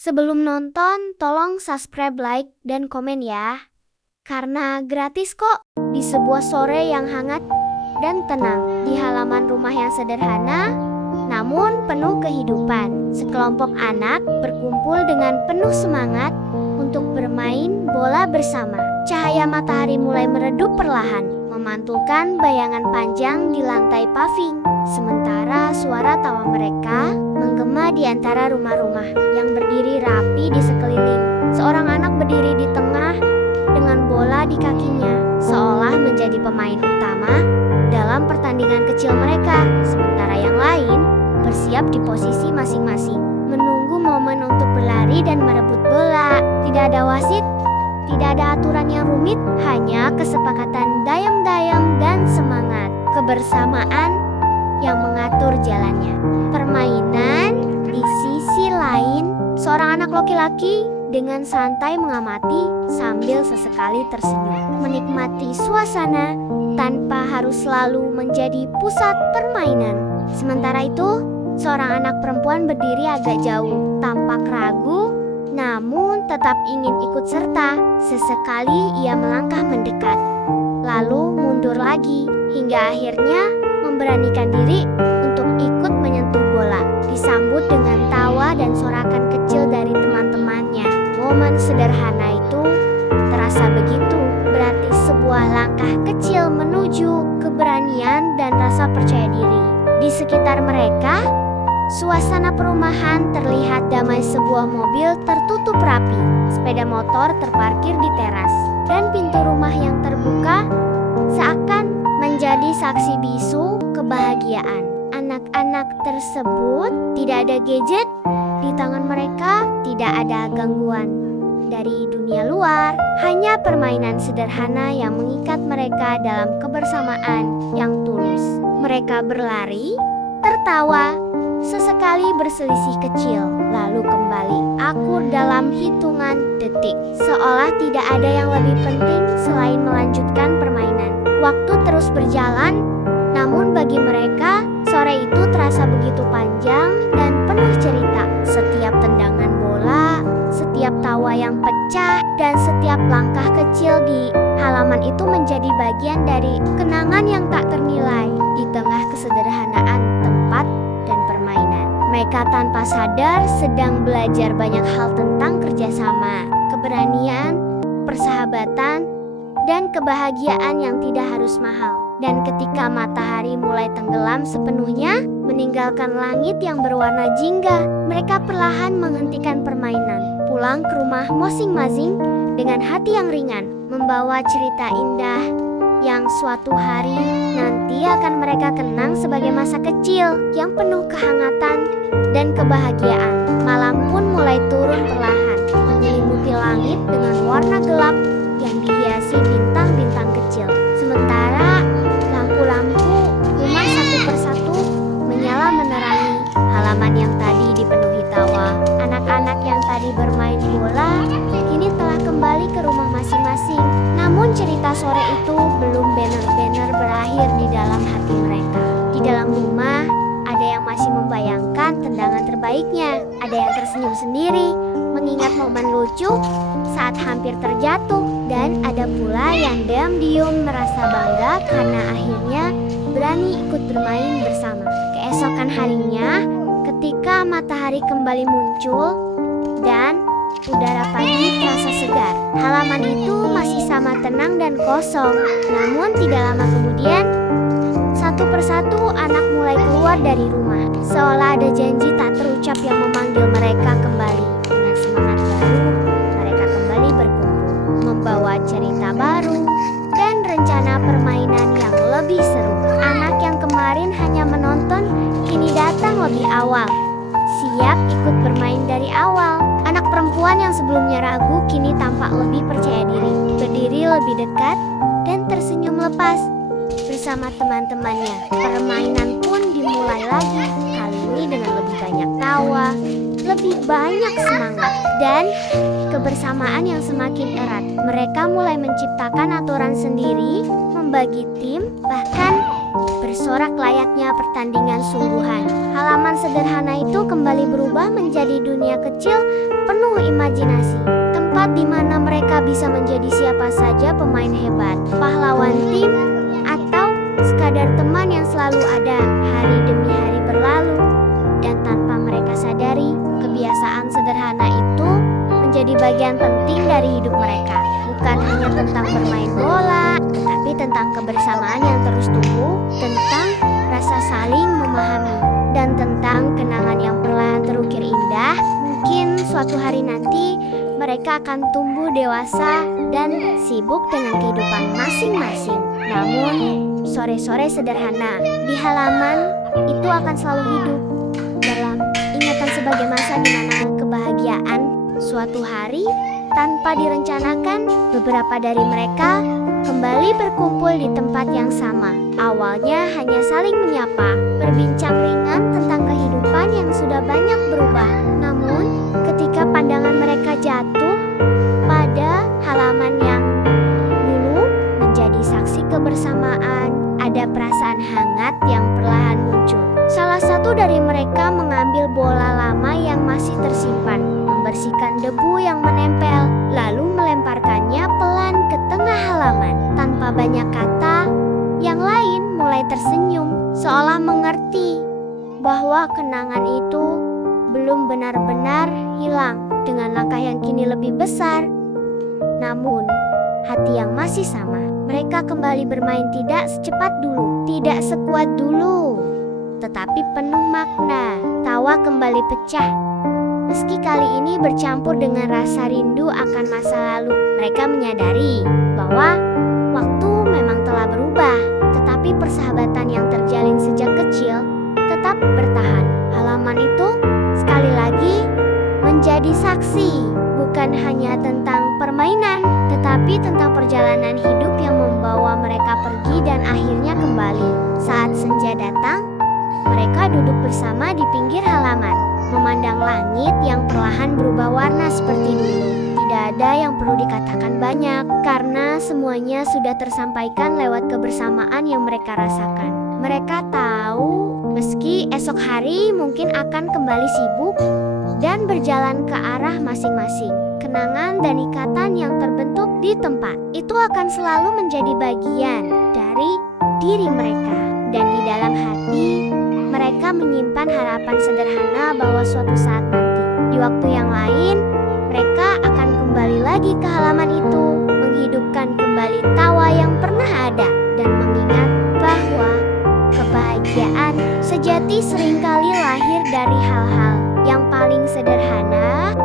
Sebelum nonton, tolong subscribe, like, dan komen ya. Karena gratis kok. Di sebuah sore yang hangat dan tenang, di halaman rumah yang sederhana, namun penuh kehidupan, sekelompok anak berkumpul dengan penuh semangat untuk bermain bola bersama. Cahaya matahari mulai meredup perlahan, memantulkan bayangan panjang di lantai paving. Sementara suara tawa mereka menggema di antara rumah-rumah yang berdiri rapi di sekeliling. Seorang anak berdiri di tengah dengan bola di kakinya, seolah menjadi pemain utama dalam pertandingan kecil mereka. Sementara yang lain bersiap di posisi masing-masing, menunggu momen untuk berlari dan merebut bola. Tidak ada wasit, tidak ada aturan yang rumit, hanya kesepakatan dayam-dayam dan semangat kebersamaan yang mengatur jalannya. Permainan. Di sisi lain, seorang anak laki-laki dengan santai mengamati sambil sesekali tersenyum, menikmati suasana tanpa harus selalu menjadi pusat permainan. Sementara itu, seorang anak perempuan berdiri agak jauh, tampak ragu, namun tetap ingin ikut serta. Sesekali ia melangkah mendekat, lalu mundur lagi, hingga akhirnya memberanikan diri untuk ikut menyentuh bola. Disambut dengan tawa dan sorakan kecil dari teman-temannya. Momen sederhana itu terasa begitu berarti, sebuah langkah kecil menuju keberanian dan rasa percaya diri. Di sekitar mereka, suasana perumahan terlihat damai. Sebuah mobil tertutup rapi, sepeda motor terparkir di teras, dan pintu rumah yang terbuka seakan menjadi saksi bisu kebahagiaan. Anak-anak tersebut tidak ada gadget di tangan mereka, tidak ada gangguan dari dunia luar, hanya permainan sederhana yang mengikat mereka dalam kebersamaan yang tulus. Mereka berlari, tertawa, sesekali berselisih kecil, lalu kembali akur dalam hitungan detik, seolah tidak ada yang lebih penting selain melanjutkan permainan. Waktu terus berjalan, namun bagi mereka, sore itu terasa begitu panjang dan penuh cerita. Setiap tendangan bola, setiap tawa yang pecah, dan setiap langkah kecil di halaman itu menjadi bagian dari kenangan yang tak ternilai. Di tengah kesederhanaan tempat dan permainan, mereka tanpa sadar sedang belajar banyak hal tentang kerjasama, keberanian, persahabatan, dan kebahagiaan yang tidak harus mahal. Dan ketika matahari mulai tenggelam sepenuhnya, meninggalkan langit yang berwarna jingga, mereka perlahan menghentikan permainan, pulang ke rumah masing-masing dengan hati yang ringan, membawa cerita indah yang suatu hari nanti akan mereka kenang sebagai masa kecil yang penuh kehangatan dan kebahagiaan. Malam pun mulai turun perlahan, menyelimuti langit dengan warna gelap yang dihiasi bintang-bintang kecil. Sementara lampu-lampu rumah satu persatu menyala menerangi halaman yang tadi dipenuhi tawa. Anak-anak yang tadi bermain bola kini telah kembali ke rumah masing-masing. Namun cerita sore itu belum benar-benar berakhir di dalam hati mereka. Di dalam rumah ada yang masih membayangkan tendangan terbaiknya, ada yang tersenyum sendiri mengingat momen lucu saat hampir terjatuh, dan ada pula yang diam-diam merasa bangga karena akhirnya berani ikut bermain bersama. Keesokan harinya, ketika matahari kembali muncul dan udara pagi terasa segar, halaman itu masih sama tenang dan kosong. Namun tidak lama kemudian, satu persatu anak mulai keluar dari rumah, seolah ada janji tak terucap yang memanggil mereka kembali. Dengan semangat baru, mereka kembali berkumpul, membawa cerita baru dan rencana permainan yang lebih seru. Anak yang kemarin hanya menonton, kini datang lebih awal, siap ikut bermain dari awal. Anak perempuan yang sebelumnya ragu, kini tampak lebih percaya diri, berdiri lebih dekat dan tersenyum lepas bersama teman-temannya. Permainan pun dimulai lagi, kali ini dengan lebih banyak tawa, lebih banyak semangat, dan kebersamaan yang semakin erat. Mereka mulai menciptakan aturan sendiri, membagi tim, bahkan bersorak layaknya pertandingan sungguhan. Halaman sederhana itu kembali berubah menjadi dunia kecil penuh penuh imajinasi. Tempat di mana mereka bisa menjadi siapa saja, pemain hebat, pahlawan tim, atau sekadar teman yang selalu ada. Hari demi hari berlalu, dan tanpa mereka sadari, kebiasaan sederhana itu menjadi bagian penting dari hidup mereka. Bukan hanya tentang bermain bola, tetapi tentang kebersamaan yang terus tumbuh, tentang rasa saling memahami, dan tentang kenangan yang perlahan terukir indah. Mungkin suatu hari nanti mereka akan tumbuh dewasa dan sibuk dengan kehidupan masing-masing. Namun, sore-sore sederhana di halaman itu akan selalu hidup dalam ingatan sebagai masa di mana kebahagiaan. Suatu hari, tanpa direncanakan, beberapa dari mereka kembali berkumpul di tempat yang sama. Awalnya hanya saling menyapa, berbincang ringan tentang kehidupan yang sudah banyak berubah. Namun, ketika pandangan mereka jatuh pada halaman yang dulu menjadi saksi kebersamaan, ada perasaan hangat yang perlahan muncul. Salah satu dari mereka mengambil bola lama yang masih tersimpan, membersihkan debu yang menempel, lalu melemparkannya pelan ke tengah halaman. Tanpa banyak kata, yang lain mulai tersenyum, seolah mengerti bahwa kenangan itu belum benar-benar hilang. Dengan langkah yang kini lebih besar, namun hati yang masih sama, mereka kembali bermain tidak secepat dulu, tidak sekuat dulu, tetapi penuh makna. Tawa kembali pecah, meski kali ini bercampur dengan rasa rindu akan masa lalu. Mereka menyadari bahwa waktu memang telah berubah, tetapi persahabatan yang terjalin sejak kecil tetap bertahan. Halaman itu sekali lagi menjadi saksi, bukan hanya tentang permainan, tetapi tentang perjalanan hidup yang membawa mereka pergi dan akhirnya kembali. Saat senja datang, mereka duduk bersama di pinggir halaman, memandang langit yang perlahan berubah warna seperti dulu. Tidak ada yang perlu dikatakan banyak, karena semuanya sudah tersampaikan lewat kebersamaan yang mereka rasakan. Mereka tahu, meski esok hari mungkin akan kembali sibuk dan berjalan ke arah masing-masing, kenangan dan ikatan yang terbentuk di tempat itu akan selalu menjadi bagian dari diri mereka. Dan di dalam hati, mereka menyimpan harapan sederhana bahwa suatu saat nanti, di waktu yang lain, mereka akan kembali lagi ke halaman itu, menghidupkan kembali tawa yang pernah ada, dan mengingat bahwa kebahagiaan sejati seringkali lahir dari hal-hal yang paling sederhana.